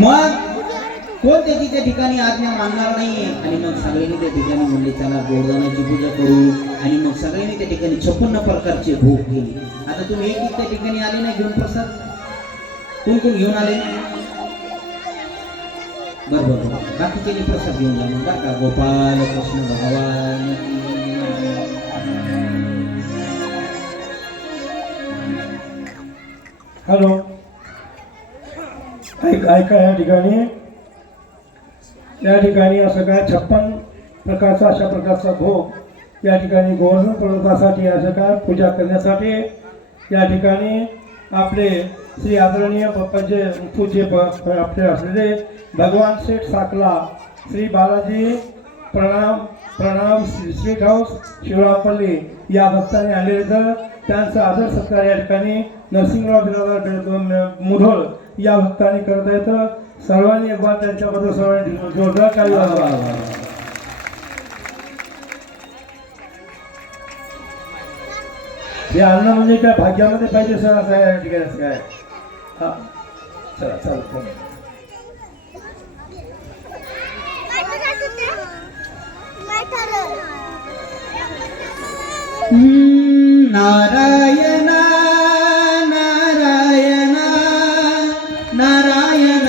मग कोण त्याची त्या ठिकाणी आज्ञा मानणार नाही आणि मग सगळ्यांनी त्या ठिकाणी म्हणले चला गोवर्धनाची पूजा करू आणि मग सगळ्यांनी त्या ठिकाणी 56 प्रकारचे भोग केले. आता तुम्ही एक त्या ठिकाणी आले नाही घेऊन प्रसाद, कोण कोण घेऊन आले? बरोबर बाकीचे प्रसाद घेऊन जा मग का गोपाल कृष्ण भगवान. हॅलो ऐका या ठिकाणी असं काय 56 प्रकारचा अशा प्रकारचा भोग या ठिकाणी गोवर्धन पर्वतासाठी असं काय पूजा करण्यासाठी या ठिकाणी आपले श्री आदरणीय बाप्पाचे पूज्य आपले असलेले भगवान शेठ साकला श्री बालाजी प्रणाम स्वीट हाऊस शिवरामपल्ली या भक्तांनी आलेले तर त्यांचा आदर सत्कार या ठिकाणी नरसिंहराव बिरादर मुधोळ या भक्तांनी करत आहेत. सर्वांनी एक बार त्यांच्याबद्दल सर्वांनी जोरदार काही हे अन्न म्हणजे काय भाग्यामध्ये पाहिजे सर असं आहे ठिकाणी काय. हा चला चला नारायण नारायण नारायण नारायण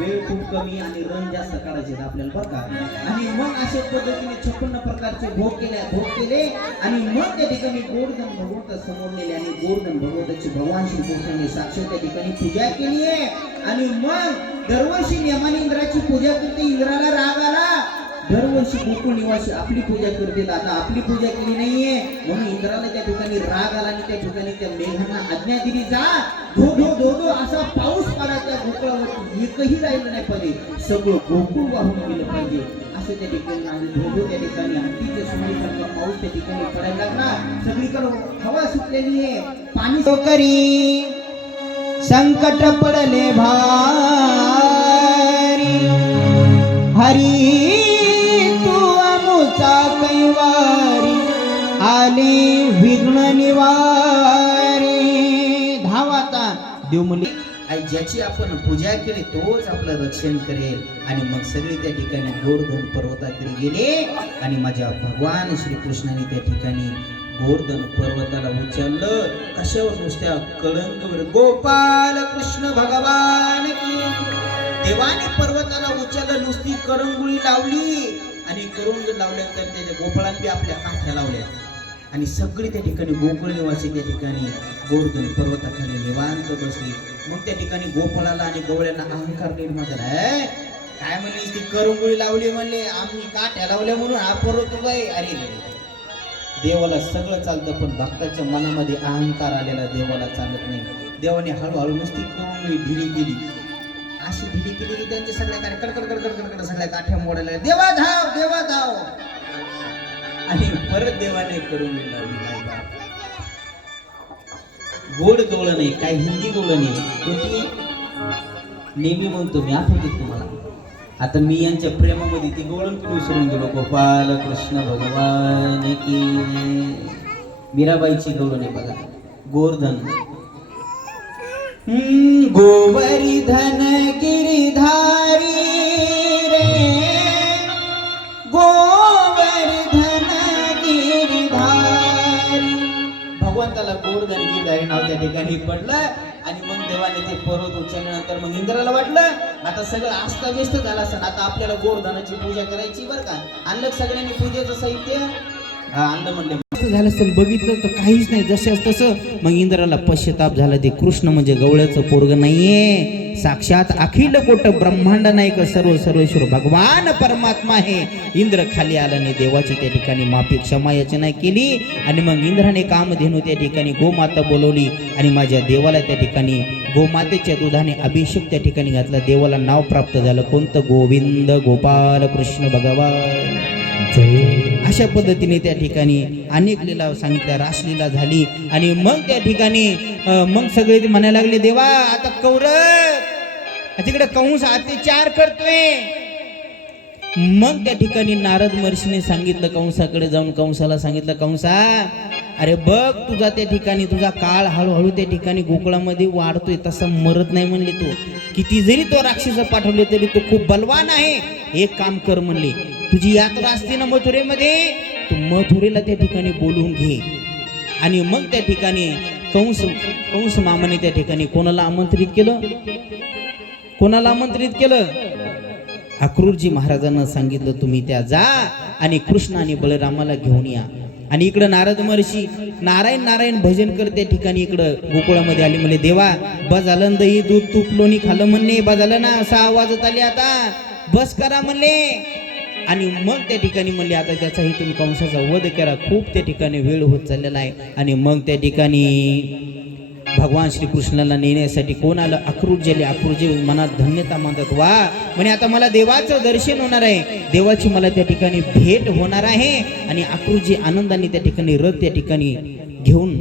वेळ खूप कमी आणि रन जास्त काढायचे आपल्याला बरं का. आणि मग अशा पद्धतीने 56 प्रकारचे भोग केले आणि मग त्या ठिकाणी गोवर्धन भगवंता समोर नेले आणि गोवर्धन भगवंताची भगवान श्रीकृष्णाने साक्षात त्या ठिकाणी पूजा केली आहे. आणि मग दरवर्षी नियमाने इंद्राची पूजा करते. इंद्राला राग आला, दरवर्षी गोकुळ निवासी आपली पूजा करते, आता आपली पूजा केली नाहीये म्हणून इंद्राला त्या ठिकाणी राग आला आणि त्या ठिकाणी त्या मेघांना आज्ञा दिली जा धो धो धो धो असा पाऊस पडा त्या गोकुळावर, एकही राहिलं नाही पाहिजे, सगळं गोकुळ वाहून गेलं पाहिजे असं त्या ठिकाणी धो धो त्या ठिकाणी हत्तीच्या सुमारीसारखा पाऊस त्या ठिकाणी पडायला लागला. सगळीकडे हवा सुटलेली आहे, पाणी करी संकट पडले भारी हरी कैवारी आले विघ्न निवारी. धावाता देव म्हणले ज्याची आपण पूजा केली तोच आपलं रक्षण करेल. आणि मग सगळे त्या ठिकाणी गोवर्धन पर्वताकडे गेले आणि माझ्या भगवान श्रीकृष्णाने त्या ठिकाणी गोवर्धन पर्वताला उचललं. कशावर? नुसत्या कळंकवर. गोपाल कृष्ण भगवान की. देवाने पर्वताला उचललं, नुसती करंगुळी लावली आणि करंग लावल्यानंतर त्याच्या गोपाळांनी आपल्या काठ्या लावल्या आणि सगळी त्या ठिकाणी गोकुळ निवासी त्या ठिकाणी गोवर्धन पर्वताखाली निवांत बसली. मग त्या ठिकाणी गोपाळाला आणि गवळ्यांना अहंकार निर्माण झाला. काय म्हणले, ती करंगुळी लावली म्हणले, आम्ही काठ्या लावल्या म्हणून हा पर्वत उभा आहे. अरे देवाला सगळं चालतं पण भक्ताच्या मनामध्ये अहंकार आलेला देवाला चालत नाही. देवाने हळूहळू नुसती करंगुळी ढिली केली, अशी ढिली केली की त्यांच्या सगळ्या कडकड सगळ्या काठ्या मोडायला देवा धाव आणि परत देवाने करून गोड गवळण नाही, काय हिंदी गवळण नाही कोणती नेहमी म्हणतो मी, आठवते तुम्हाला. आता मी यांच्या प्रेमामध्ये ती गवळण पण विसरून गेलो. गोपाल कृष्ण भगवान की. मीराबाईची गवळण आहे बघा. गोवर्धन गोवर्धन गिरिधारी रे गोवर्धन गिरिधारी. भगवंताला गोवर्धन गिरिधारी नाव त्या ठिकाणी पडलं आणि मग देवाने ते पर्वत उचलल्यानंतर मग इंद्राला वाटलं आता सगळं अस्ताव्यस्त झालं असं, आता आपल्याला गोवर्धनाची पूजा करायची बरं का. आणलं सगळ्यांनी पूजेचं साहित्य, आणलं म्हणले झालं असेल, बघितलं तर काहीच नाही जसं तसं. मग इंद्राला पश्चाताप झाला, ते कृष्ण म्हणजे गवळ्याचं पोरग नाहीये, साक्षात अखिल कोट ब्रह्मांड नायक सर्व सर्वेश्वर भगवान परमात्मा आहे. इंद्र खाली आला नाही, देवाची त्या ठिकाणी माफी क्षमा याचना केली आणि मग इंद्राने कामधेनू त्या ठिकाणी गोमाता बोलवली आणि माझ्या देवाला त्या ठिकाणी गोमातेच्या दुधाने अभिषेक त्या ठिकाणी घातला. देवाला नाव प्राप्त झालं कोणतं? गोविंद गोपाल कृष्ण भगवान. अशा पद्धतीने त्या ठिकाणी अनेक लीला सांगितल्या, रासलीला झाली आणि मग त्या ठिकाणी मग सगळे म्हणायला लागले देवा आता कौरव तिकडे कंस अत्याचार करतोय. मग त्या ठिकाणी नारद महर्षीने सांगितलं कंसाकडे जाऊन, कंसाला सांगितलं कंसा अरे बघ तुझा त्या ठिकाणी तुझा काळ हळूहळू त्या ठिकाणी गोकुळामध्ये वाढतोय, तसा मरत नाही म्हणले. तू किती जरी तो राक्षस पाठवले तरी तो खूप बलवान आहे. एक काम कर म्हणले, तुझी यात्रा असते ना मथुरेमध्ये, तू मथुरेला त्या ठिकाणी बोलवून घे. आणि मग त्या ठिकाणी कंस मामाने त्या ठिकाणी कोणाला आमंत्रित केलं? कोणाला आमंत्रित केलं? अक्रूरजी महाराजांना सांगितलं तुम्ही त्या जा आणि कृष्ण आणि बलरामाला घेऊन या. आणि इकडं नारद महर्षी नारायण नारायण भजन करत त्या ठिकाणी इकडं गोकुळामध्ये आले. म्हणले देवा बस झालं, दही दूध तूप लोणी खाल्लं म्हणले, बस झालं ना, असा आवाजत आले, आता बस करा म्हणले. आणि मग त्या ठिकाणी म्हणले आता त्याचाही तुम्ही कंसाचा वध करा, खूप त्या ठिकाणी वेळ होत चाललेला आहे. आणि मग त्या ठिकाणी भगवान श्रीकृष्णाला नेण्यासाठी कोण आलं? अक्रूरजी. अक्रूरजी मनात धन्यता मानतात, वा म्हणे आता मला देवाचं दर्शन होणार आहे, देवाची मला त्या ठिकाणी भेट होणार आहे. आणि अक्रूरजी आनंदाने त्या ठिकाणी रथ त्या ठिकाणी घेऊन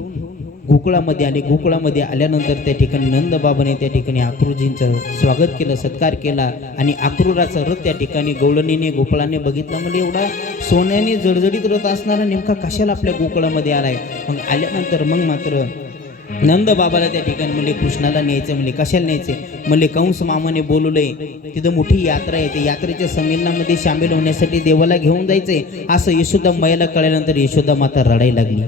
गोकुळामध्ये आले. गोकुळामध्ये आल्यानंतर त्या ठिकाणी नंदबाबाने त्या ठिकाणी अक्रूरजींचं स्वागत केलं, सत्कार केला. आणि अक्रूराचा रथ त्या ठिकाणी गवळणीने गोकुळाने बघितला, म्हणजे एवढा सोन्याने जडजडीत रथ असणारा नेमका कशाला आपल्या गोकुळामध्ये आलाय. मग आल्यानंतर मग मात्र नंद बाबाला त्या ठिकाणी म्हणले कृष्णाला न्यायचं. म्हणले कशाला न्यायचे? म्हणले कंस मामाने बोलवलंय, तिथं मोठी यात्रा आहे, ते यात्रेच्या संमेलनामध्ये सामील होण्यासाठी देवाला घेऊन जायचंय. असं यशोदा मैयाला कळल्यानंतर यशोदा माता रडायला लागली.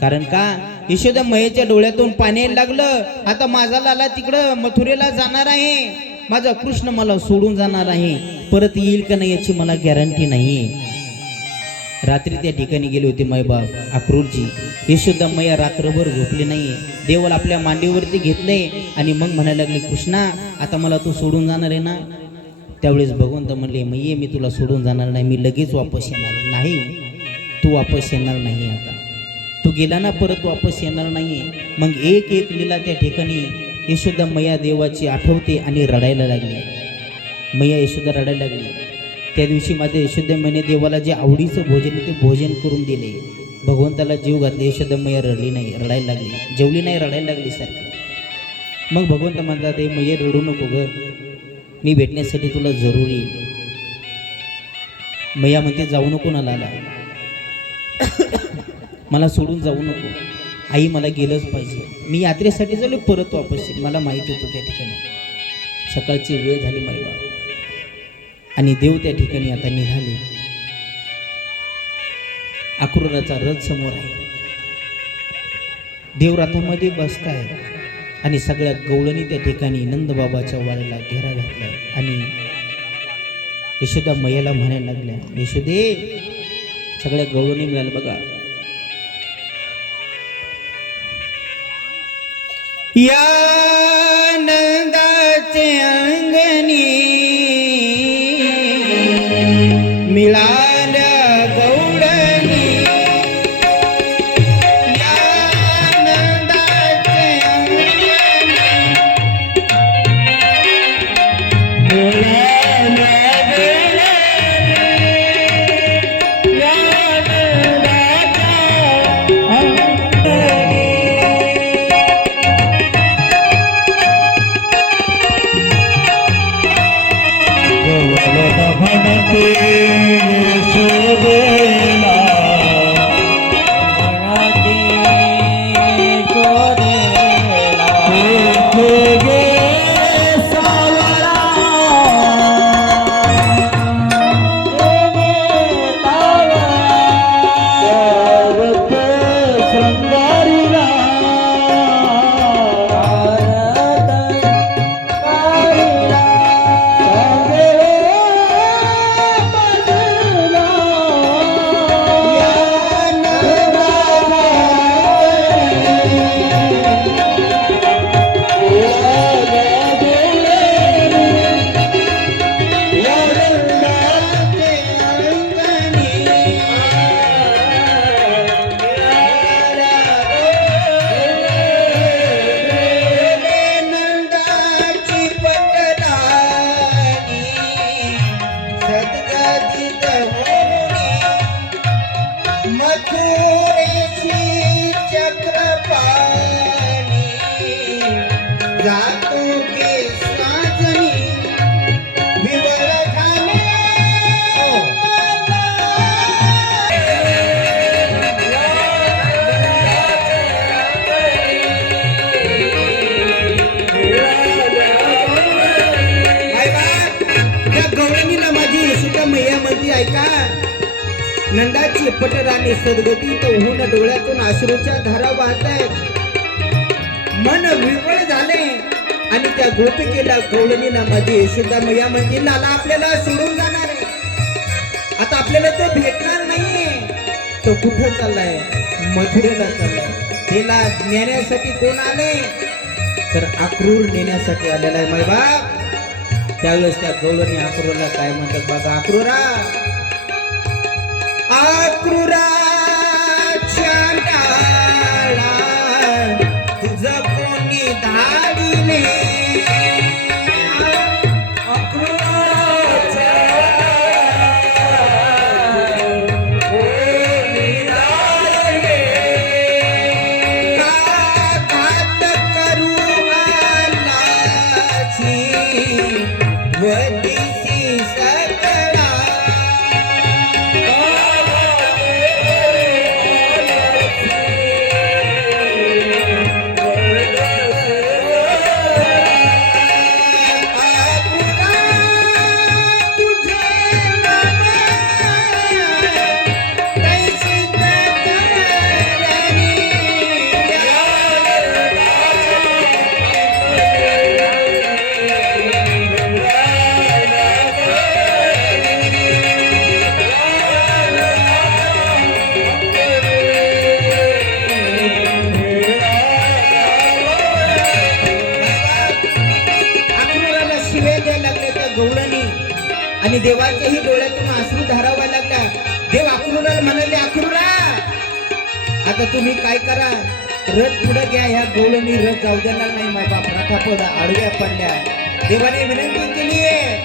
कारण का? यशोदा मैयाच्या डोळ्यातून पाणी यायला लागलं. आता माझा लाला तिकडं मथुरेला जाणार आहे, माझा कृष्ण मला सोडून जाणार आहे, परत येईल का नाही याची मला गॅरंटी नाहीये. रात्री त्या ठिकाणी गेले होते मायबाप अक्रूरजी. यशोदा मैया रात्रभर झोपले नाहीये, देवाला आपल्या मांडीवरती घेतले आणि मग म्हणायला लागले कृष्णा आता मला तू सोडून जाणार आहे ना? त्यावेळेस भगवंत म्हणले मैये मी तुला सोडून जाणार नाही, मी लगेच वापस येणार नाही. तू वापस येणार नाही, आता तू गेला ना परत वापस येणार नाहीये. मग एक एक लीला त्या ठिकाणी यशोदा मैया देवाची आठवते आणि रडायला लागली. मैया यशोदा रडायला लागली. त्या दिवशी माझ्या यशोदा मैयाने देवाला जे आवडीचं भोजन ते भोजन करून दिले, भगवंताला जीव घातले. यशोदा मैया रडली नाही, रडायला लागली, जेवली नाही, रडायला लागली सारखी. मग भगवंत म्हणतात हे मैया रडू नको ग, मी भेटण्यासाठी तुला जरुरी येईल. मैया म्हणते जाऊ नको ना लाला, मला सोडून जाऊ नको, आई मला गेलंच पाहिजे, मी यात्रेसाठी झालो परत वापस येईल, मला माहिती होतं त्या ठिकाणी. सकाळची वेळ झाली मैया आणि देव त्या ठिकाणी आता निघाले. अक्रूराचा रथ समोर आहे, देव रथामध्ये बसताय आणि सगळ्या गवळणी त्या ठिकाणी नंदबाबाच्या वाऱ्याला घेरा घातलाय. आणि यशोदा मैयाला म्हणायला लागल्या यशोदे, सगळ्या गवळणी मिळाल्या बघा, या नंदाचे अंगणी मिळाल्या गौडणी, या नंदाचे अंगणी मिळाल्या गौडणी, या नंदाच्या अंगणी. ऐका, नंदाची पटराणी सदगती होऊन डोळ्यातून अश्रूच्या धारा वाहतायत. मन विवळ झाले आणि त्या गोपिकेला गवळणीला माझी यशोदा मैया म्हणते, नाना आपल्याला सोडून जाणार आहे, आता आपल्याला तो भेटणार नाहीये. तो कुठं चाललाय? मथुरेला चाललाय. त्याला नेण्यासाठी कोण आले? तर अक्रूर नेण्यासाठी आलेला आहे मायबाप. त्यावेळेस त्या गवळणी अक्रूरला काय म्हणतात बघा. अक्रूरा, अक्रूराच्या डाळा तुझं कोणी धाडिले, आणि देवाच्याही डोळ्यातून अश्रू धारावा लागला. देव अक्रूराला म्हणाले, अक्रूरा आता तुम्ही काय करा, रथ पुढे घ्या. ह्या गवळणी रथ जाऊ देणार नाही. माय बाप रथापद आडव्या पडल्या. देवाने विनंती केली आहे,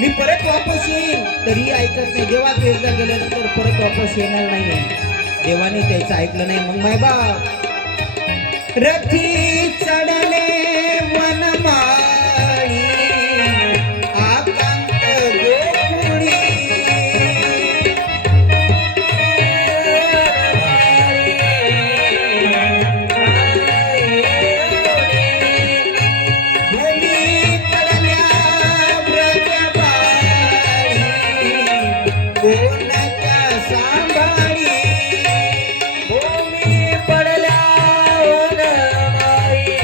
मी परत वापस येईल, तरी ऐकत नाही. देवा तू एकदा गेल्यानंतर परत वापस येणार नाहीये. देवाने त्याचं ऐकलं नाही. मग माय बाप रथी चढले वनमाळी, आकांत गोकुळी, भूमी पडल्या व्रजबाळी, कोणाच्या सांभाळी, भूमी पडल्या वनमाळी,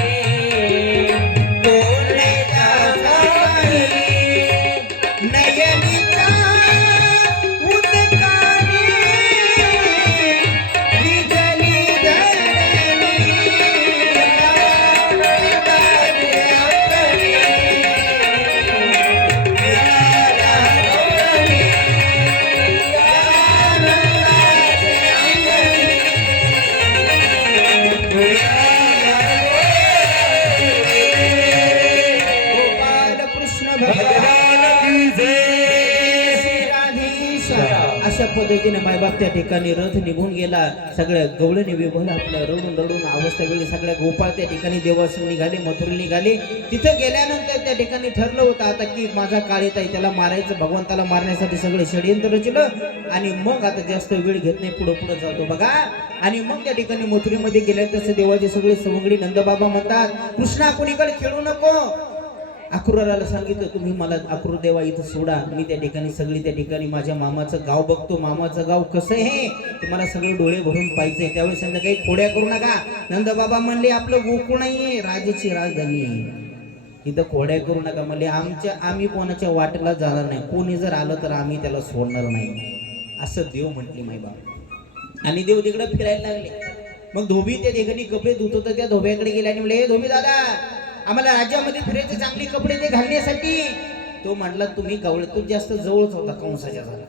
अशा पद्धतीने मायबाप त्या ठिकाणी रथ निघून गेला. सगळ्या गवळणी विभल आपल्या रडून रडून अवस्था वेळी सगळ्या गोपाळ त्या ठिकाणी देवासून निघाले, मथुरेला निघाले. तिथे गेल्यानंतर त्या ठिकाणी ठरलं होतं आता की माझा काळ येत आहे, त्याला मारायचं, भगवंताला मारण्यासाठी सगळे षडयंत्र रचलं. आणि मग आता जास्त वेळ घेत नाही, पुढे पुढे जातो बघा. आणि मग त्या ठिकाणी मथुरेमध्ये गेल्यानंतर देवाचे सगळे सवंगडी नंदबाबा म्हणतात, कृष्णा कोणीकडे खेळू नको. अक्रूराला सांगितलं तुम्ही मला अक्रूर देवा इथं सोडा, मी त्या ठिकाणी सगळी त्या ठिकाणी माझ्या मामाचं गाव बघतो, मामाचं गाव कसं आहे ते मला सगळं डोळे भरून पाहिजे. त्यावेळेस त्यांना काही खोड्या करू नका. नंदबाबा म्हणले आपलं गोकुळ नाहीये, राजाची राजधानी आहे, इथं खोड्या करू नका. म्हणले आम्ही कोणाच्या वाटेला जाणार नाही, कोणी जर आलं तर आम्ही त्याला सोडणार नाही, असं देव म्हटले मायबाप. आणि देव तिकडे फिरायला लागले. मग धोबी त्या ठिकाणी कपडे धुत होतं, त्या धोब्याकडे गेले आणि म्हणले, हे धोबी दादा, आम्हाला राज्यामध्ये फिरायचे चांगले कपडे ते घालण्यासाठी. तो म्हटला तुम्ही गवळे, तो जास्त जवळच होता कंसाच्या झाला.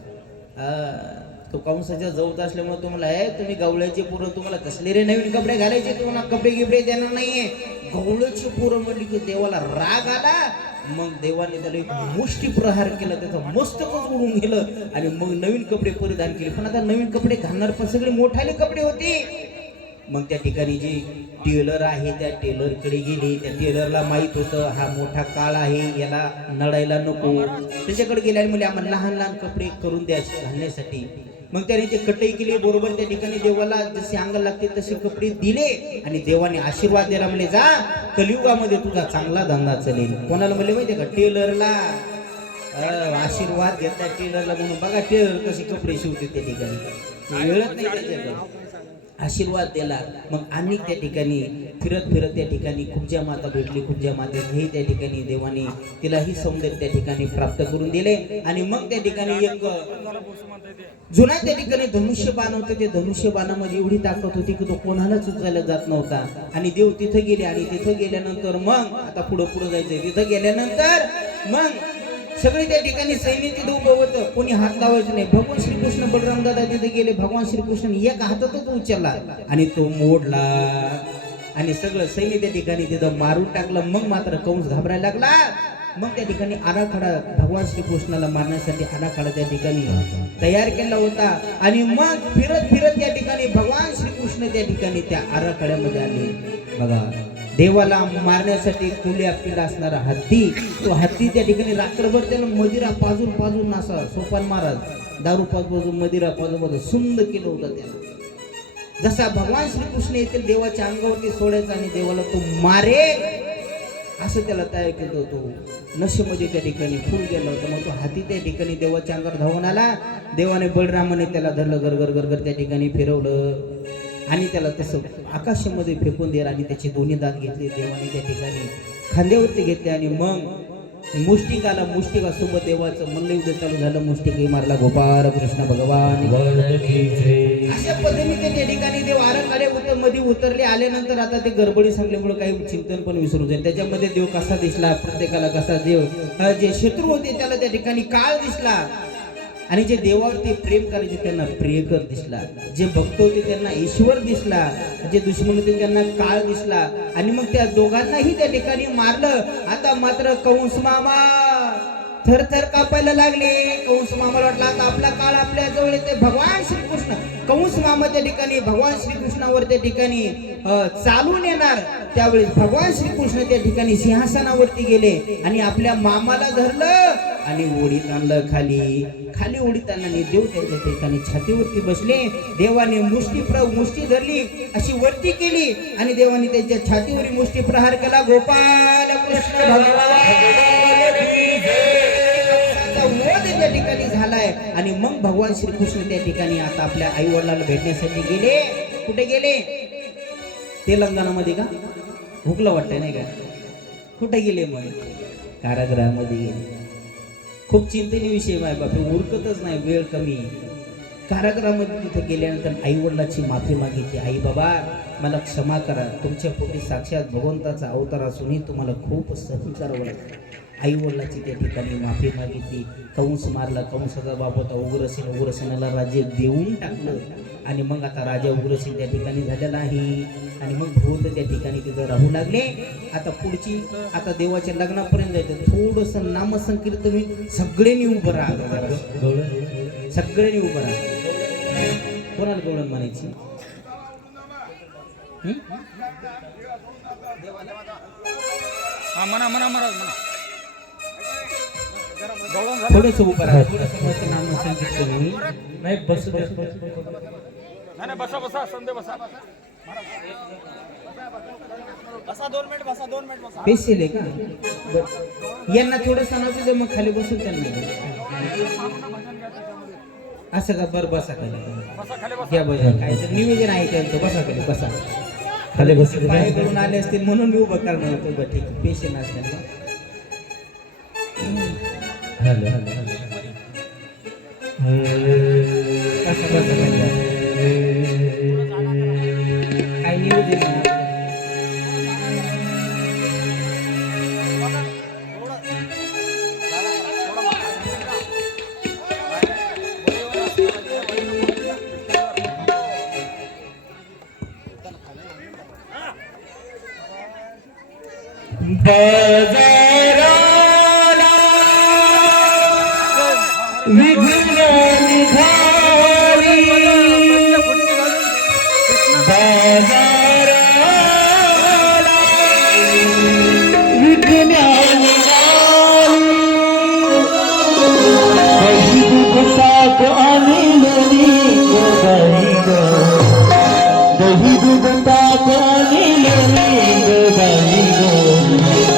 तो कंसाच्या जवळ असल्यामुळे तो म्हणला, हे तुम्ही गवळ्याचे पोरं, तुम्हाला कसले रे नवीन कपडे घालायचे, तुम्हाला कपडे गिपडे देणार नाहीये. गवळ्याचे पोरं म्हणली की देवाला राग आला. मग देवाने त्याला एक मुष्टी प्रहार केला, त्याचं मस्तकच उडून गेलं. आणि मग नवीन कपडे परिधान केले. पण आता नवीन कपडे घालणार पण सगळे मोठाले कपडे होते. मग त्या ठिकाणी जे टेलर आहे त्या टेलरकडे गेले. त्या टेलरला माहित होतं हा मोठा काळ आहे, याला नडायला नको. त्याच्याकडे गेले आणि म्हणजे आम्हाला लहान लहान कपडे करून द्या घालण्यासाठी. मग त्याने ते कटई केली बरोबर. त्या ठिकाणी देवाला जसे अंगाला लागते तसे कपडे दिले. आणि देवाने आशीर्वाद दिला, म्हणजे जा कलियुगामध्ये तुझा चांगला धंदा चालेल. कोणाला म्हणले माहितीये का? टेलरला आशीर्वाद घेतला टेलरला. म्हणून बघा टेलर कसे कपडे शिवते त्या ठिकाणी, वेळच नाही त्याच्याकडे. आशीर्वाद दिला. मग आणि त्या ठिकाणी फिरत फिरत त्या ठिकाणी कुब्जा माता भेटली. कुब्जा मातेत हे त्या ठिकाणी देवाने तिलाही सौंदर्य त्या ठिकाणी प्राप्त करून दिले. आणि मग त्या ठिकाणी एक जुना त्या ठिकाणी धनुष्य बाण होते. ते धनुष्य बाणामध्ये एवढी ताकद होती की तो कोणालाच उचलला जात नव्हता. आणि देव तिथे गेले. आणि तिथे गेल्यानंतर मग आता पुढे पुढे जायचंय. तिथं गेल्यानंतर मग सगळे त्या ठिकाणी सैन्य तिथे उभं होतं, कोणी हात लावायचं नाही. भगवान श्रीकृष्ण बलराम दादा तिथे गेले. भगवान श्रीकृष्ण एक हातातच उचलला आणि तो मोडला. आणि सगळं सैन्य त्या ठिकाणी तिथं मारून टाकलं. मग मात्र कंस घाबरायला लागला. मग त्या ठिकाणी आराखडा भगवान श्रीकृष्णाला मारण्यासाठी आराखडा त्या ठिकाणी तयार केला होता. आणि मग फिरत फिरत त्या ठिकाणी भगवान श्रीकृष्ण त्या ठिकाणी त्या आराखड्यामध्ये आले. बघा देवाला मारण्यासाठी कुल्या पिला असणारा हत्ती, तो हत्ती त्या ठिकाणी रात्रभर त्याला मदिरा पाजून पाजून असा सोपान महाराज दारू पाजून मदिरा पाजून सुंद केलं होतं त्याला. जसा भगवान श्रीकृष्ण येथील देवाच्या अंगावरती सोडायचा आणि देवाला तो मारेल असं त्याला तयार केलं होतं. नशेमध्ये त्या ठिकाणी फुल गेला होता. मग तो हाती त्या ठिकाणी देवाच्या अंगावर धावून आला. देवाने बलरामाने त्याला धरलं, गरगर गरगर त्या ठिकाणी फिरवलं आणि त्याला तसं आकाशामध्ये फेकून दिलं. आणि त्याचे दोन्ही दात घेतले देवाने त्या ठिकाणी खांद्यावरती घेतले. आणि मग मुष्टिक आला. मुष्टिकासोबत देवाचं मल्लयुद्ध चालू झालं. मुष्टिक मारला गोपाळ कृष्ण भगवान. अशा पद्धतीने त्या ठिकाणी देव आराखड्या मध्ये उतरले. आल्यानंतर आता ते गडबडी सांगल्यामुळे काही चिंतन पण विसरून जाईल. त्याच्यामध्ये देव कसा दिसला, प्रत्येकाला कसा देव, जे शत्रू होते त्याला त्या ठिकाणी काळ दिसला. आणि जे देवावरती प्रेम करायचे त्यांना प्रियकर दिसला. जे भक्त होते त्यांना ईश्वर दिसला. जे दुश्मन होते त्यांना काळ दिसला. आणि मग त्या दोघांनाही त्या ठिकाणी मारलं. आता मात्र कंस मामा थरथर कापायला लागले. कंस मामाला वाटलं आता आपला काळ आपल्या जवळ येते. भगवान श्रीकृष्ण कंस मामा त्या ठिकाणी भगवान श्रीकृष्णावर त्या ठिकाणी चालून येणार. त्यावेळेस भगवान श्रीकृष्ण त्या ठिकाणी सिंहासनावरती गेले आणि आपल्या मामाला धरलं आणि ओढीत आणलं खाली. खाली ओढीत आणलं. देव त्यांच्या ठिकाणी छातीवरती बसले. देवाने मुष्टी धरली अशी वरती केली आणि देवाने त्यांच्या छातीवर मुष्टी प्रहार केला. गोपाल कृष्ण वध त्या ठिकाणी झालाय. आणि मग भगवान श्रीकृष्ण त्या ठिकाणी आता आपल्या आई वडिलांना भेटण्यासाठी गेले. कुठे गेले? तेलंगणामध्ये का? हुकला वाटतंय नाही का? कुठे गेले? मग कारागृहामध्ये गेले. खूप चिंतेने विषय आहे बापरे, उरकतच नाही, वेळ कमी. कारागृहामध्ये तिथे गेल्यानंतर आई वडिलांची माफी मागितली. आई बाबा मला क्षमा करा, तुमच्या पोटी साक्षात भगवंताचा अवतार असूनही तुम्हाला खूप सहन करावं लागतं. आई वडिलांची त्या ठिकाणी माफी मागितली. कंस मारला. कंसाचा बाप होता उग्रसेन. उग्रसेनाला राज्य देऊन टाकलं. आणि मग आता राजा उग्रसेन त्या ठिकाणी झालेला आहे. आणि मग भूत त्या ठिकाणी तिथं राहू लागले. आता पुढची आता देवाच्या लग्नापर्यंत जायचं. थोडंसं नामसंकीर्तन सगळ्यांनी उभं राहा. सगळ्यांनी उभं राहा. कोणाला गवळण म्हणायची? थोडस उभं राहा. थोडस मस्त नाम सांगितलं मी. नाही बस पेशल आहे का? बरं. यांना थोडं सांगायचं मग खाली बसून त्यांना असं का? बरं बसा खाली. घ्या बघा काय तर निवेदन आहे त्यांचं. बसा खाली बसा. खाली बस पाय करून आले असतील म्हणून मी उभं करणार होतो. बरं ठीक आहे. पेशल असतील ना. हॅलो हॅलो कसं बसा खाली बसा. काय निवेदन आहे? बाजाराला विघ्न निघाली, बाजाराला विघ्न निघाली, कशी दुखताक आणलेली गबाई ग, दही दुखताक आणलेली गबाई ग,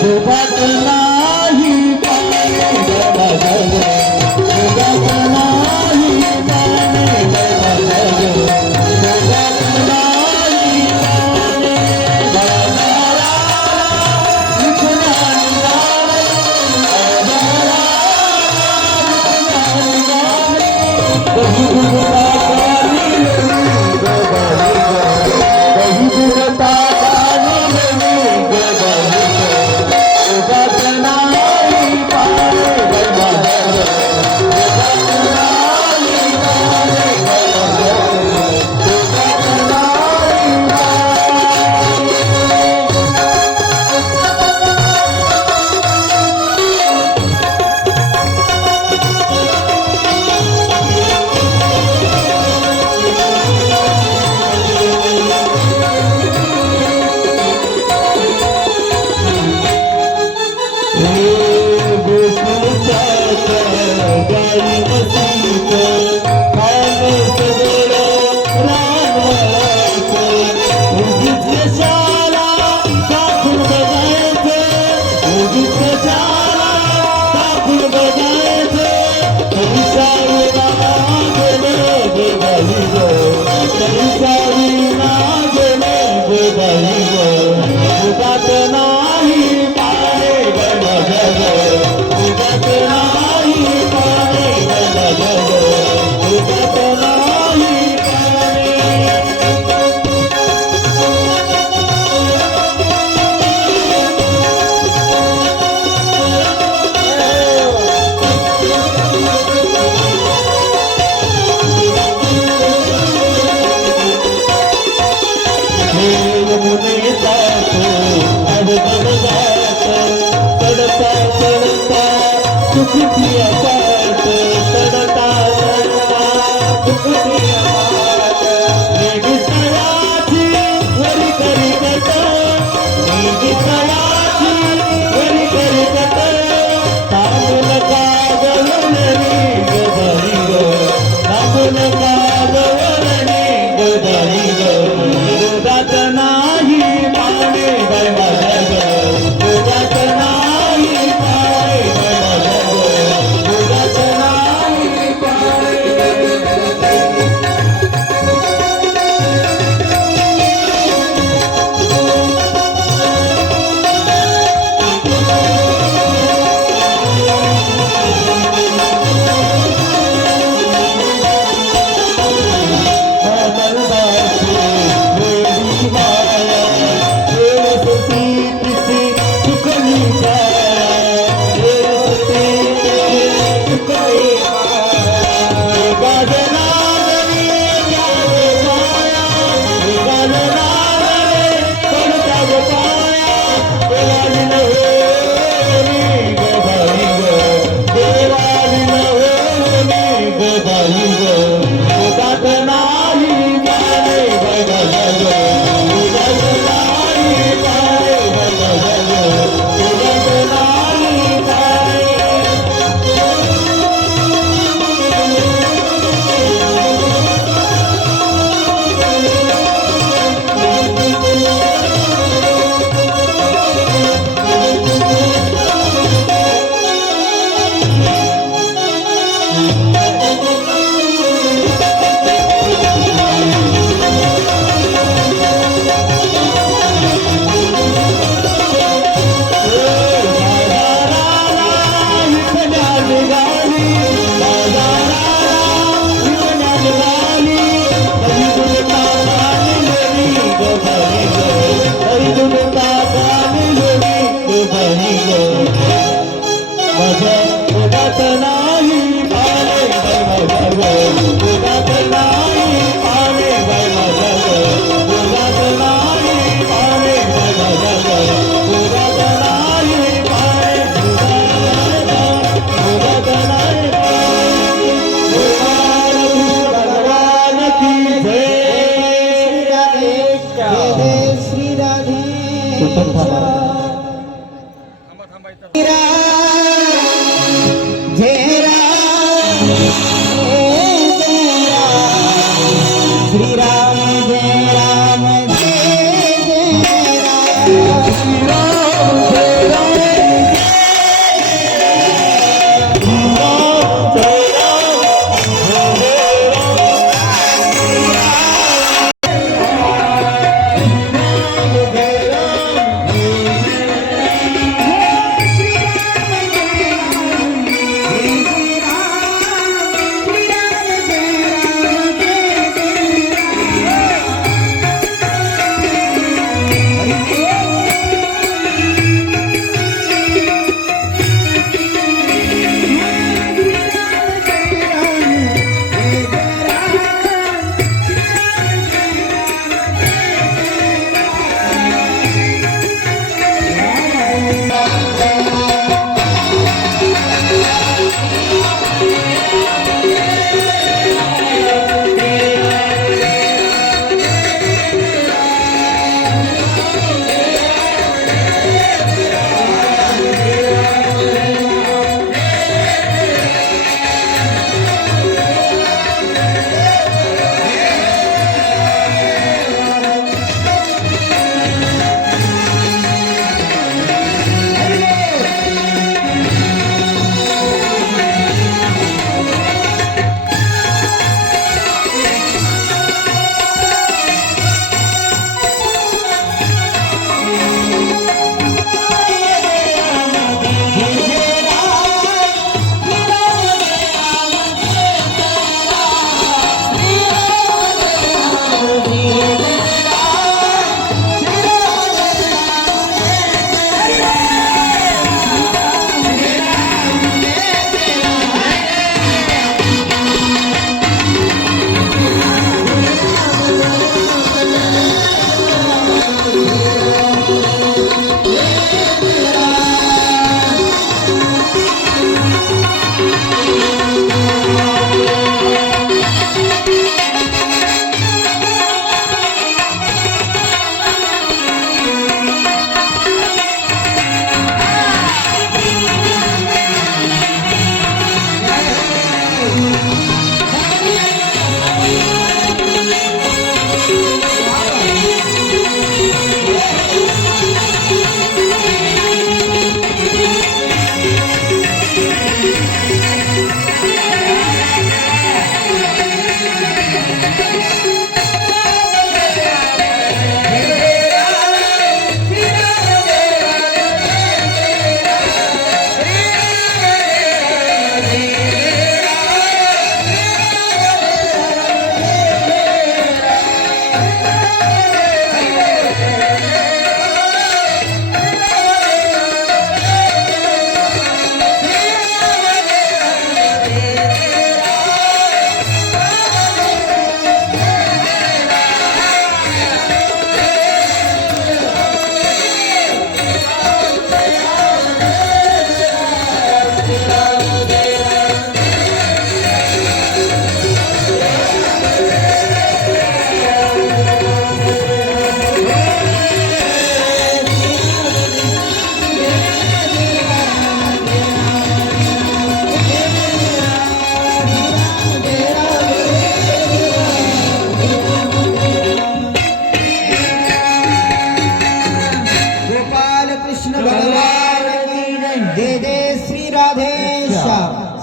दुधात नाही पाणी गबाई ग, दुधात नाही पाणी गबाई ग, दुधात नाही पाणी बाजाराला विघ्न निघाली, बाजाराला विघ्न निघाली, दही दुखताक आणलेली गबाई ग, दही दुखताक आणलेली गबाई ग, दुधात नाही पाणी गबाई ग, दुधात नाही पाणी गबाई ग, दुधात नाही कुठं थांबा. जय राम श्री राम जय राम जय जय राम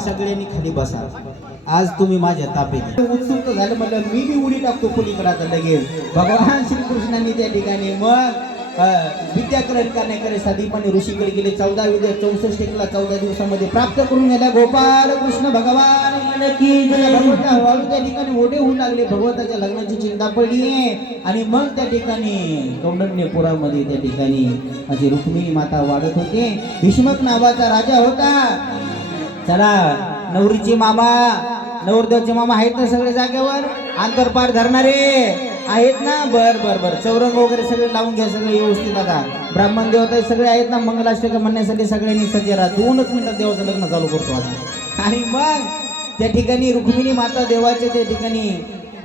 सगळ्यांनी खाली बसा. आज तुम्ही माझ्या ताब्यात उत्सुक झालं म्हटलं मी बी उडी टाकतो पलीकडे लगेच. भगवान श्रीकृष्णांनी त्या ठिकाणी मग विद्याकरण करण्यासाठी पण ऋषीकडे गेले. 14 विद्या 64 टेकला 14 दिवसामध्ये प्राप्त करून गेल्या. गोपाल कृष्ण भगवान भगवंता त्या ठिकाणी ओढे होऊ लागले. भगवंताच्या लग्नाची चिंता पडली आणि मग त्या ठिकाणी कौंडण्यपुरामध्ये त्या ठिकाणी माझी रुक्मिणी माता वाढत होते. भीष्मक नावाचा राजा होता. चला नवरीचे मामा नवरदेवचे मामा आहेत ना सगळे जागेवर आंतरपार धरणारे आहेत ना. बर बर बर चौरंग वगैरे सगळे लावून घ्या सगळे व्यवस्थित. आता ब्राह्मण देवता सगळे आहेत ना. मंगलाष्टक म्हणण्यासाठी सगळ्यांनी सज्ज राहा. 2 मिनिटात देवाचं लग्न चालू करतो आता. आणि मग त्या ठिकाणी रुक्मिणी माता देवाचे त्या ठिकाणी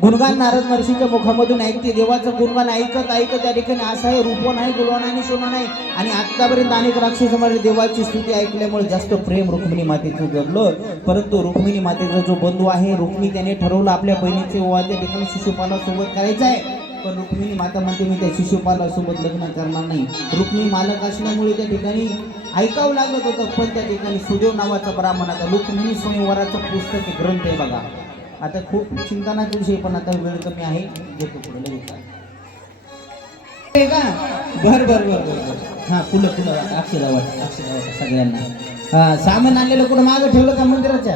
गुणगान नारद महर्षीच्या मुखामधून ऐकते. देवाचं गुणगान ऐकत ऐकत त्या ठिकाणी असं आहे, रूप नाही, गुलवा नाही, सोनं नाही. आणि आतापर्यंत अनेक राक्षसामध्ये देवाची स्तुती ऐकल्यामुळे जास्त प्रेम रुक्मिणी मातेचं जडलं. परंतु रुक्मिणी मातेचा जो बंधू आहे रुक्मिणी, त्याने ठरवलं आपल्या बहिणीचे विवाह त्या ठिकाणी शिशुपालासोबत करायचा आहे. पण रुक्मिणी माता म्हणते मी त्या शिशुपालासोबत लग्न करणार नाही. रुक्मिणी मालक असल्यामुळे त्या ठिकाणी ऐकावं लागत होतं. पण त्या ठिकाणी सुदेव नावाचा ब्राह्मण, आता रुक्मिणी स्वयंवराचं पुस्तक हे ग्रंथ आहे बघा. आता खूप चिंतनाचा विषय, पण आता वेळ कमी आहे, घेतो पुढे लगेच का. बर बर बर बर हा, फुलं फुलं अक्षदा वाट सगळ्यांना. हा, सामान आणलेलं कुठं मागं ठेवलं का मंदिराच्या,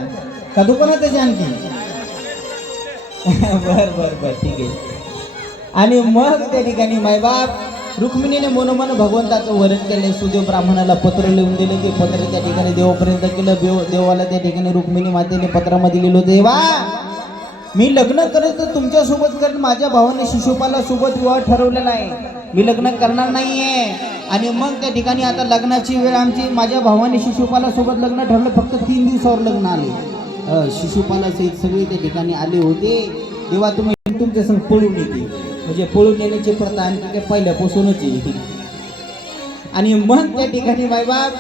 का दुकानातच आणखी. बर बर बर ठीक आहे. आणि मग त्या ठिकाणी मायबाप रुक्मिणीने मनोमन भगवंताचं वर्णन केलं. सुदेव ब्राह्मणाला पत्र लिहून दिले. ते पत्र त्या ठिकाणी देवापर्यंत केलं. देवाला त्या ठिकाणी रुक्मिणी मातेने पत्रामध्ये लिहिलं, देवा मी लग्न करत तर तुमच्यासोबत कारण माझ्या भावाने शिशुपाला सोबत विवाह ठरवलेला आहे, मी लग्न करणार नाहीये. आणि मग त्या ठिकाणी आता लग्नाची वेळ आमची, माझ्या भावाने शिशुपाला सोबत लग्न ठरलं. फक्त 3 दिवसावर लग्न आले. शिशुपाला सहित सगळे त्या ठिकाणी आले होते. तेव्हा तुम्ही तुमच्या संग पळून येते, म्हणजे पळून येण्याची प्रथा आणखी काय पहिल्यापासूनच आहे. आणि मग त्या ठिकाणी मायबाप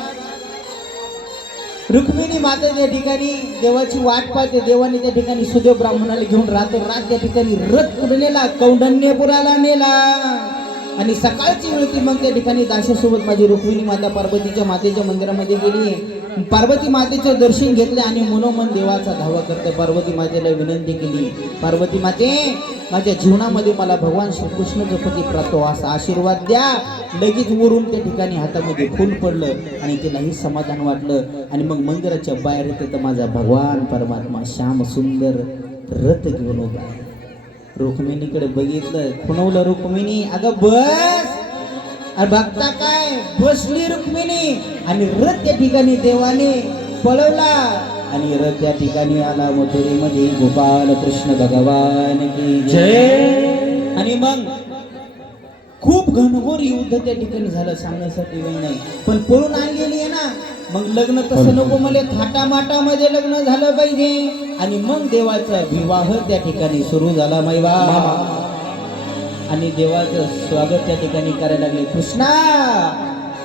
रुक्मिणी माता त्या ठिकाणी देवाची वाट पाहते. देवाने त्या ठिकाणी सुदेव ब्राह्मणाला घेऊन रात त्या ठिकाणी रथ पुढे नेला, कौंडण्यपुराला नेला. आणि सकाळची वेळ ती मग त्या ठिकाणी दाशासोबत माझी रुक्मिणी माता पार्वतीच्या मातेच्या मंदिरामध्ये गेली. पार्वती मातेचं दर्शन घेतले आणि मनोमन देवाचा धावा करते. पार्वती मातेला विनंती केली, पार्वती माते माझ्या जीवनामध्ये मला भगवान श्रीकृष्णाचं पती प्राप्त असा आशीर्वाद द्या. लगेच वरून त्या ठिकाणी हातामध्ये फूल पडलं आणि तिलाही समाधान वाटलं. आणि मग मंदिराच्या बाहेर येते तर माझा भगवान परमात्मा श्याम सुंदर रथ घेऊन उभा आहे. रुक्मिणीकडे बघितलं, खुणवलं रुक्मिणी, अगं बस. अरे बघता काय, बसली रुक्मिणी. आणि रथ त्या ठिकाणी देवाने पळवला आणि रथ त्या ठिकाणी आला मथुरेमध्ये. गोपाल कृष्ण भगवान की जय. आणि मग खूप घनघोर युद्ध त्या ठिकाणी झालं, सांगण्यासाठी वेळ नाही. पण पळून आणलेली आहे ना, मग लग्न तसं नको, मला थाटामाटामध्ये लग्न झालं पाहिजे. आणि मग देवाचा विवाह त्या ठिकाणी सुरू झाला मैवा. आणि देवाचं स्वागत त्या ठिकाणी करायला लागले. कृष्णा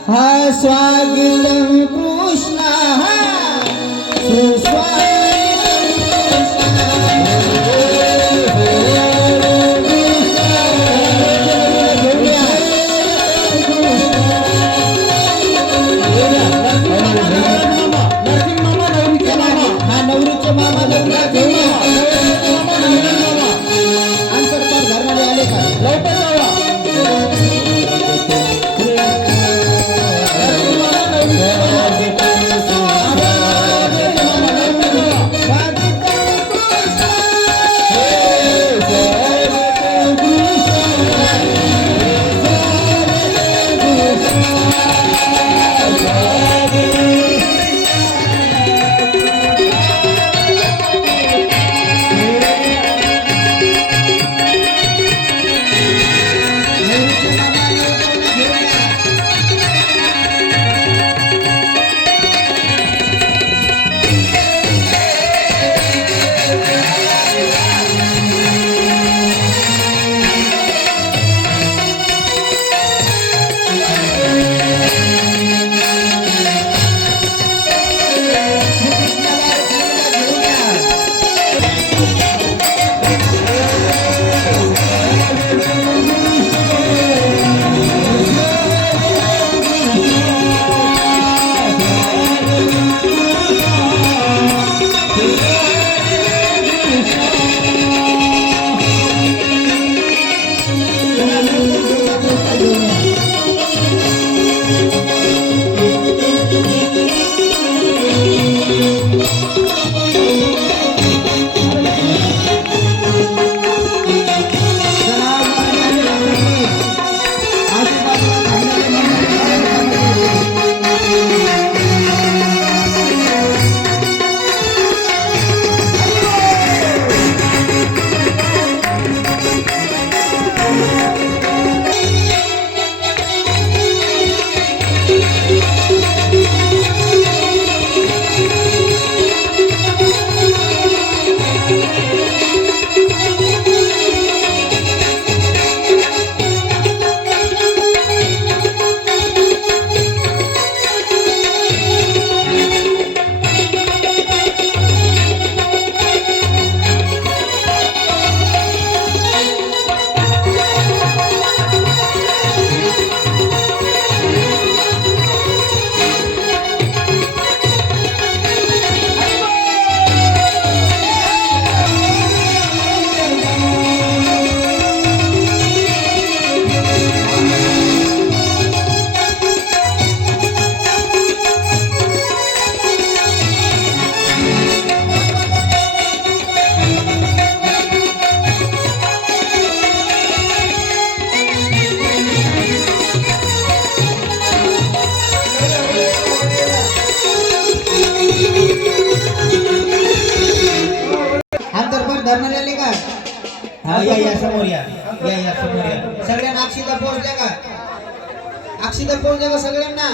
हा स्वागतम कृष्णा हा सुस्वागतम धरणारे आले का? हा या समोर या समोर या. सगळ्यांना अक्षिता पोहोचल्या का? अक्षिता पोहोचल्या का सगळ्यांना?